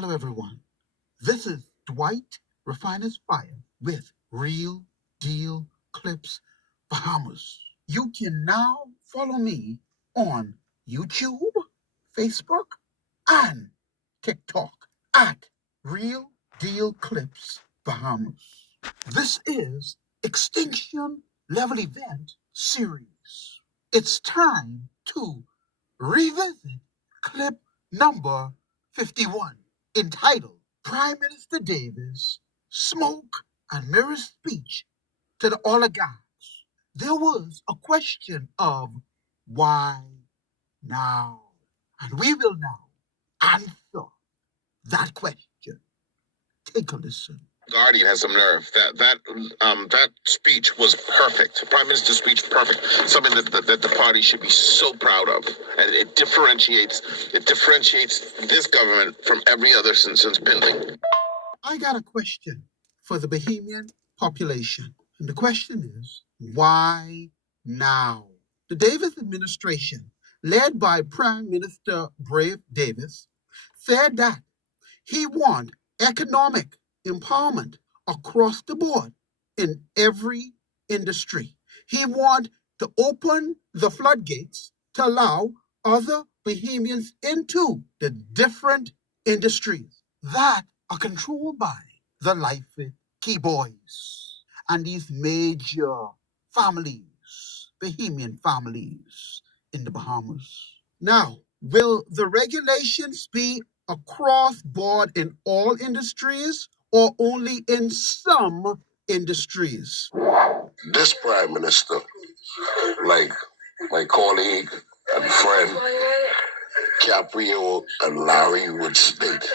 Hello, everyone. This is Dwight Refiner's Fire with Real Deal Clips Bahamas. You can now follow me on YouTube, Facebook, and TikTok at Real Deal Clips Bahamas. This is Extinction Level Event Series. It's time to revisit clip number 51, entitled Prime Minister Davis Smoke and Mirror Speech to the Oligarchs. There was a question of why now? And we will now answer that question. Take a listen. Guardian has some nerve. That speech was perfect. Prime Minister's speech, perfect. Something that the party should be so proud of, and it differentiates this government from every other since Bindley. I got a question for the Bahamian population, and the question is, why now? The Davis administration, led by Prime Minister Brave Davis, said that he wants economic empowerment across the board in every industry. He wants to open the floodgates to allow other Bahamians into the different industries that are controlled by the Lyford Cay boys and these major families, Bahamian families in the Bahamas. Now, will the regulations be across board in all industries or only in some industries? This Prime Minister, like my colleague and friend Caprio and Larry would state,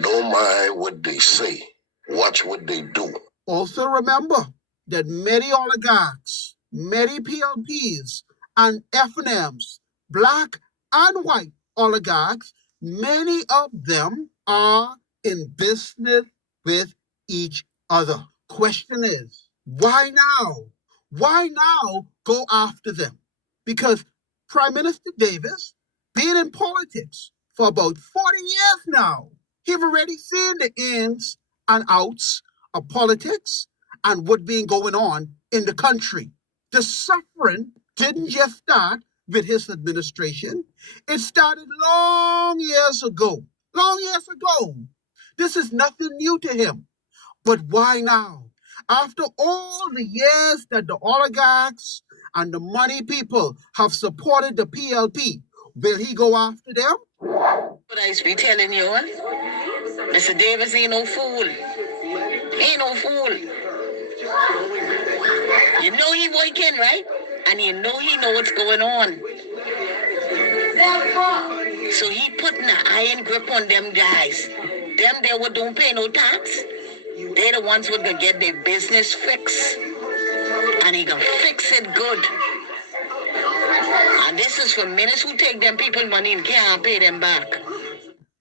don't mind what they say, watch what they do. Also remember that many oligarchs, many PLPs, and FNMs, black and white oligarchs, many of them are in business with each other. Question is, why now? Why now go after them? Because Prime Minister Davis, been in politics for about 40 years now, he've already seen the ins and outs of politics and what been going on in the country. The suffering didn't just start with his administration. It started long years ago. Long years ago. This is nothing new to him. But why now? After all the years that the oligarchs and the money people have supported the PLP, will he go after them? What I be telling you, Mr. Davis ain't no fool. Ain't no fool. You know he working, right? And you know he know what's going on. So he putting an iron grip on them guys. Them there what don't pay no tax. They the ones who gonna get their business fixed. And he gonna fix it good. And this is for minutes who take them people money and can't pay them back.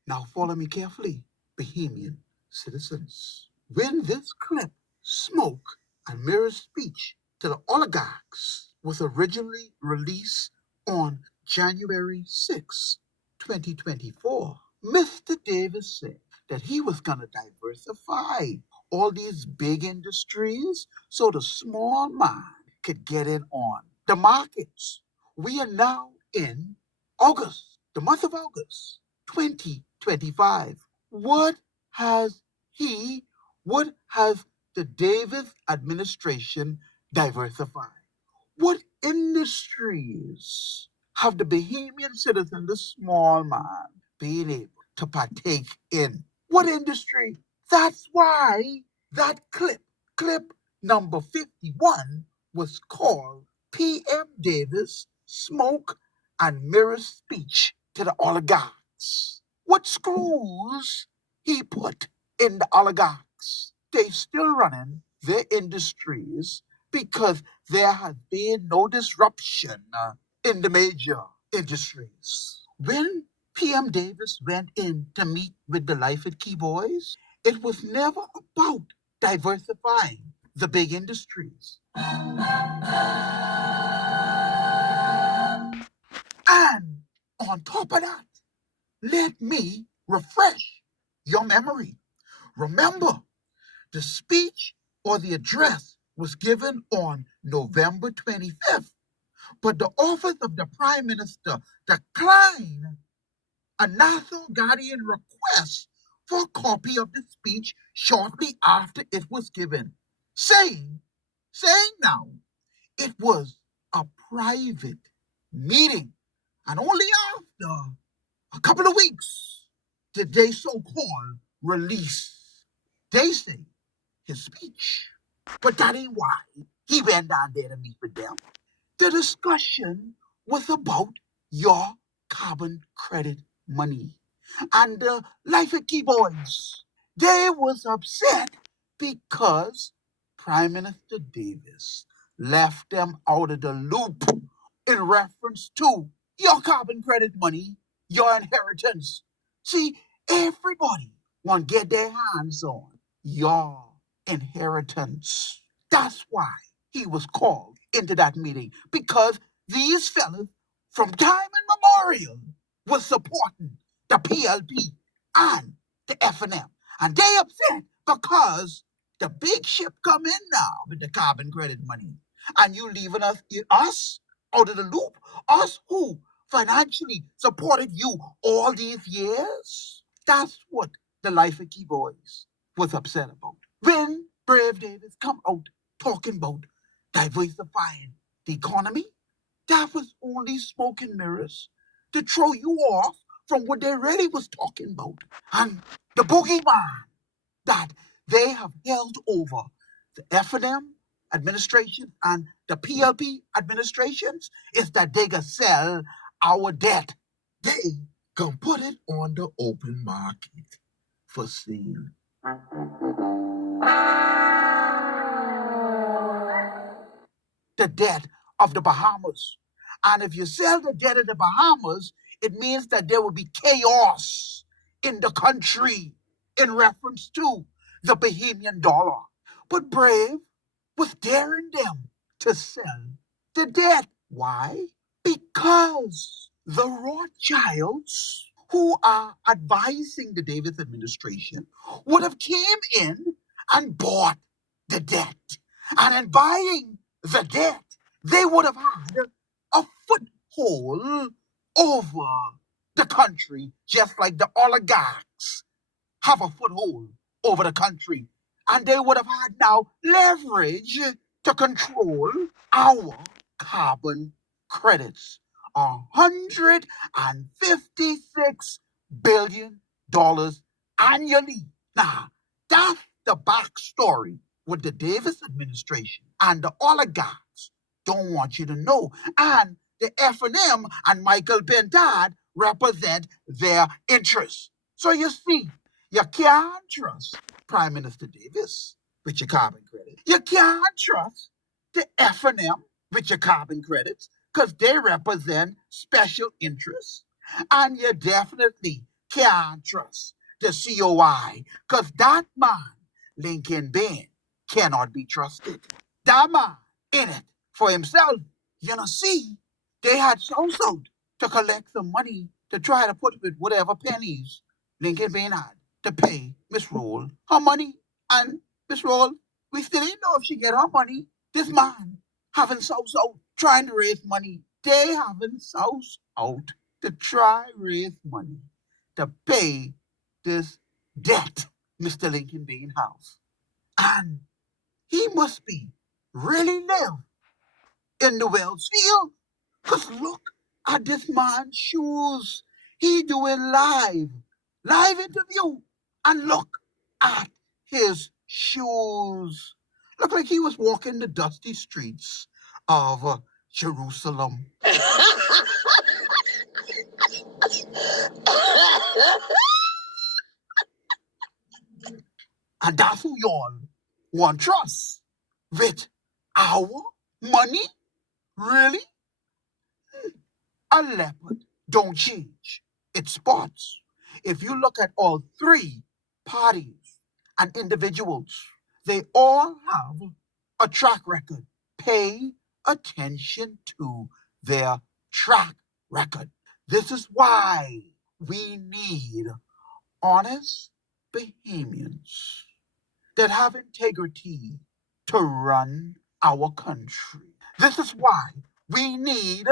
Now follow me carefully, Bahamian citizens. When this clip, Smoke and Mirror Speech to the Oligarchs, was originally released on January 6, 2024, Mr. Davis said that he was going to diversify all these big industries so the small man could get in on the markets. We are now in August, the month of August, 2025. What has the Davis administration diversified? What industries have the Bahamian citizen, the small man, been able to partake in? What industry? That's why that clip number 51, was called PM Davis Smoke and Mirror Speech to the Oligarchs. What screws he put in the oligarchs? They still running their industries because there has been no disruption in the major industries. When PM Davis went in to meet with the Lyford Cay boys, it was never about diversifying the big industries. And on top of that, let me refresh your memory. Remember, the speech or the address was given on November 25th, but the office of the Prime Minister declined a National Guardian request for a copy of the speech shortly after it was given, saying now it was a private meeting. And only after a couple of weeks did they so-called release, they say, his speech. But that ain't why he went down there to meet with them. The discussion was about your carbon credit money. And the Lyford Cay boys, they was upset because Prime Minister Davis left them out of the loop in reference to your carbon credit money, your inheritance. See, everybody want to get their hands on your inheritance. That's why he was called into that meeting, because these fellas from time immemorial was supporting the PLP and the F&M. And they upset because the big ship come in now with the carbon credit money. And you leaving us out of the loop? Us who financially supported you all these years? That's what the Lyford Cay boys was upset about. When Brave Davis come out talking about diversifying the economy, that was only smoke and mirrors to throw you off from what they really was talking about. And the boogeyman that they have held over the F&M administration and the PLP administrations is that they can sell our debt. They can put it on the open market for sale. The debt of the Bahamas. And if you sell the debt of the Bahamas, it means that there will be chaos in the country in reference to the Bahamian dollar. But Brave was daring them to sell the debt. Why? Because the Rothschilds, who are advising the Davis administration, would have came in and bought the debt. And in buying the debt, they would have had a foothold over the country, just like the oligarchs have a foothold over the country. And they would have had now leverage to control our carbon credits. $156 billion annually. Now, that's the backstory with the Davis administration, and the oligarchs don't want you to know. And the F&M and Michael Bendad represent their interests. So you see, you can't trust Prime Minister Davis with your carbon credit. You can't trust the F&M with your carbon credits because they represent special interests. And you definitely can't trust the COI because that man, Lincoln Bain, cannot be trusted. That man in it for himself. You know, see, they had sold to collect some money to try to put with whatever pennies Lincoln Bain had to pay Miss Roll her money. And Miss Roll, we still didn't know if she get her money. This man having sold trying to raise money. They having sold out to try raise money to pay this debt Mr. Lincoln Bain has. And he must be really live in the Wells field. Because look at this man's shoes. He doing live interview. And look at his shoes. Look like he was walking the dusty streets of Jerusalem. And that's who y'all want trust with our money? Really? A leopard don't change its spots. If you look at all three parties and individuals, they all have a track record. Pay attention to their track record. This is why we need honest Bahamians that have integrity to run our country. This is why we need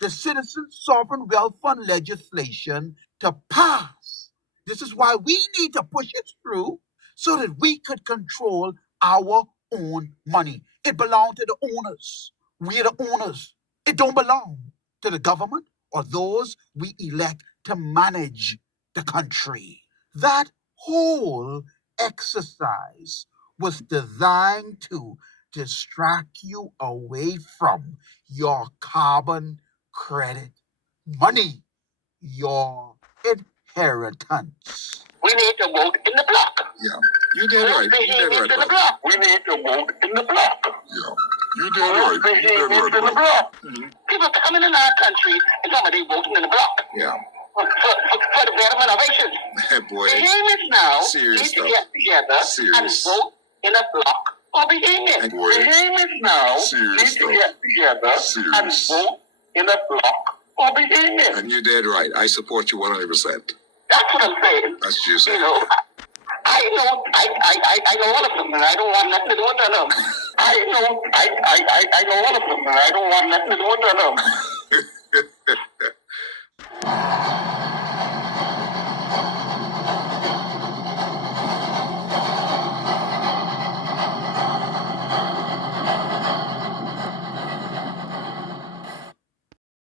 the Citizen Sovereign Wealth Fund legislation to pass. This is why we need to push it through so that we could control our own money. It belongs to the owners. We're the owners. It don't belong to the government or those we elect to manage the country. That whole exercise was designed to distract you away from your carbon credit money, your inheritance. We need to vote in the block. Yeah, you did right. You did right. In the block. We need to vote in the block. Yeah, you did right. You did right. In the block. Mm-hmm. People coming in our country and somebody voting in the block. Yeah. For the betterment of nations. Hey, boy. Bahamians now need to get together and vote in a block for Bahamians. Bahamians now need to get together and vote in a block for Bahamians. And you did right. I support you 100%. That's what I'm saying. That's what you're saying. You know, I know all of them, and I don't want nothing to do with them. I know all of them, and I don't want nothing to do with them.